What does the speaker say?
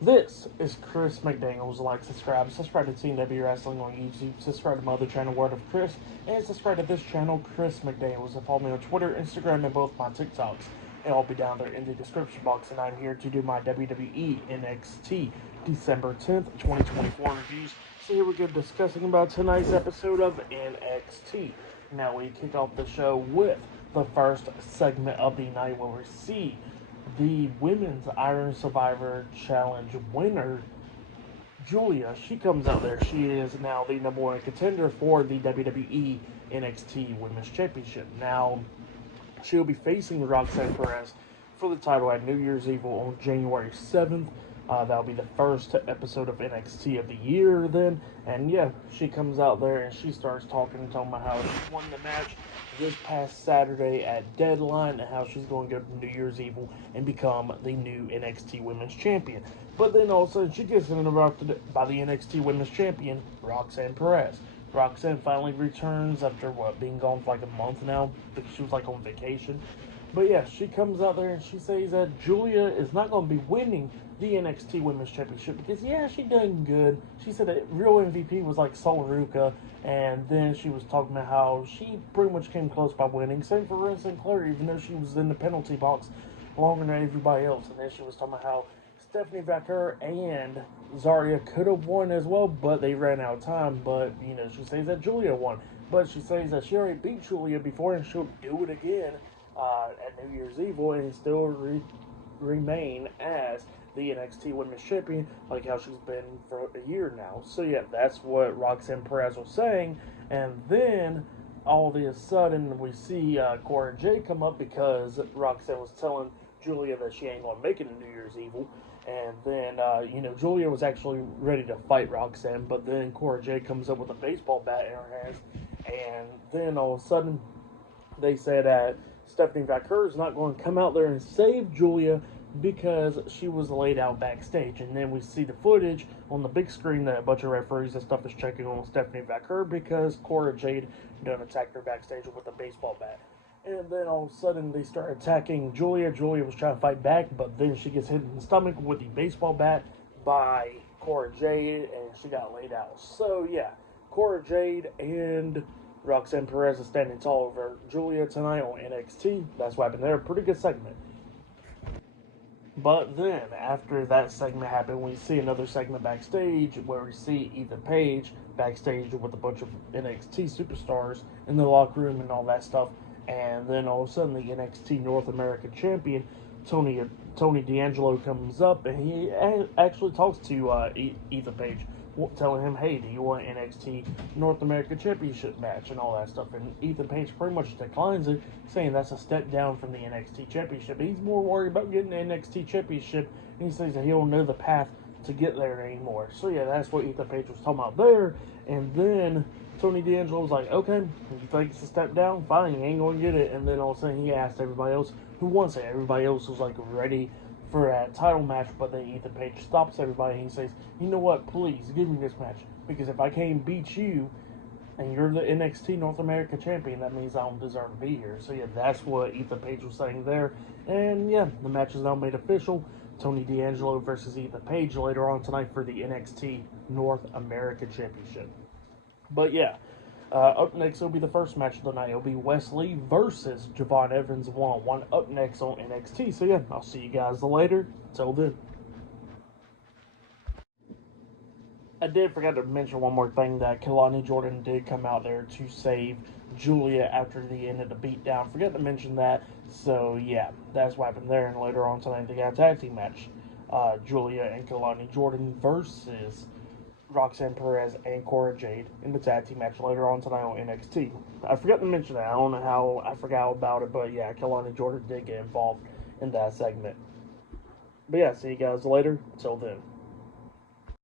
This is Chris McDaniels. Like, subscribe to TNW Wrestling on YouTube, subscribe to my other channel, Word of Chris, and subscribe to this channel, Chris McDaniels. And follow me on Twitter, Instagram, and both my TikToks. And I'll be down there in the description box. And I'm here to do my WWE NXT December 10th, 2024 reviews. So here we go, discussing about tonight's episode of NXT. Now we kick off the show with the first segment of the night, where we see the Women's Iron Survivor Challenge winner, Giulia. She comes out there. She is now the number one contender for the WWE NXT Women's Championship. Now, she'll be facing Roxanne Perez for the title at New Year's Eve on January 7th. That'll be the first episode of NXT of the year then. And yeah, she comes out there and she starts talking and talking about how she won the match this past Saturday at Deadline and how she's going to go to New Year's Eve and become the new NXT Women's Champion. But then all of a sudden she gets interrupted by the NXT Women's Champion, Roxanne Perez. Roxanne finally returns after, being gone for like a month now, because she was like on vacation. But yeah, she comes out there and she says that Giulia is not going to be winning the NXT Women's Championship because, yeah, she done good. She said that real MVP was like Solaruka, and then she was talking about how she pretty much came close by winning. Same for Ren Sinclair, even though she was in the penalty box longer than everybody else. And then she was talking about how Stephanie Vaquer and Zarya could have won as well, but they ran out of time. But, you know, she says that Giulia won. But she says that she already beat Giulia before and she'll do it again at New Year's Eve and still remain as the NXT Women's Champion, like how she's been for a year now. So yeah, that's what Roxanne Perez was saying. And then all of a sudden we see Cora Jade come up because Roxanne was telling Giulia that she ain't gonna make it to New Year's Eve. And then Giulia was actually ready to fight Roxanne, but then Cora Jade comes up with a baseball bat in her hands, and then all of a sudden they said that Stephanie Vaquer is not going to come out there and save Giulia because she was laid out backstage. And then we see the footage on the big screen that a bunch of referees and stuff is checking on Stephanie Vaquer because Cora Jade done attacked her backstage with a baseball bat. And then all of a sudden they start attacking Giulia. Giulia was trying to fight back, but then she gets hit in the stomach with the baseball bat by Cora Jade, and she got laid out. So yeah, Cora Jade and Roxanne Perez is standing tall over Giulia tonight on NXT. That's what happened there. Pretty good segment. But then, after that segment happened, we see another segment backstage where we see Ethan Page backstage with a bunch of NXT superstars in the locker room and all that stuff. And then all of a sudden, the NXT North American Champion, Tony D'Angelo, comes up and he actually talks to Ethan Page, telling him, hey, do you want NXT North America Championship match and all that stuff? And Ethan Page pretty much declines it, saying that's a step down from the NXT Championship. He's more worried about getting the NXT Championship, and he says that he don't know the path to get there anymore. So yeah, that's what Ethan Page was talking about there. And then Tony D'Angelo was like, okay, you think it's a step down? Fine, you ain't going to get it. And then all of a sudden he asked everybody else who wants it. Everybody else was like ready for a title match, but then Ethan Page stops everybody and he says, you know what, please give me this match, because if I can't beat you and you're the NXT North America Champion, that means I don't deserve to be here. So yeah, that's what Ethan Page was saying there. And yeah, the match is now made official. Tony D'Angelo versus Ethan Page later on tonight for the NXT North America Championship. But yeah, up next will be the first match of the night. It'll be Wesley versus Javon Evans one-on-one up next on NXT. So yeah, I'll see you guys later. Till then. I did forget to mention one more thing, that Kelani Jordan did come out there to save Giulia after the end of the beatdown. Forget to mention that. So yeah, that's what happened there. And later on tonight they got a tag team match. Giulia and Kelani Jordan versus Roxanne Perez and Cora Jade in the tag team match later on tonight on NXT. I forgot to mention that. I don't know how I forgot about it, but yeah, Kelani Jordan did get involved in that segment. But yeah, see you guys later. Till then.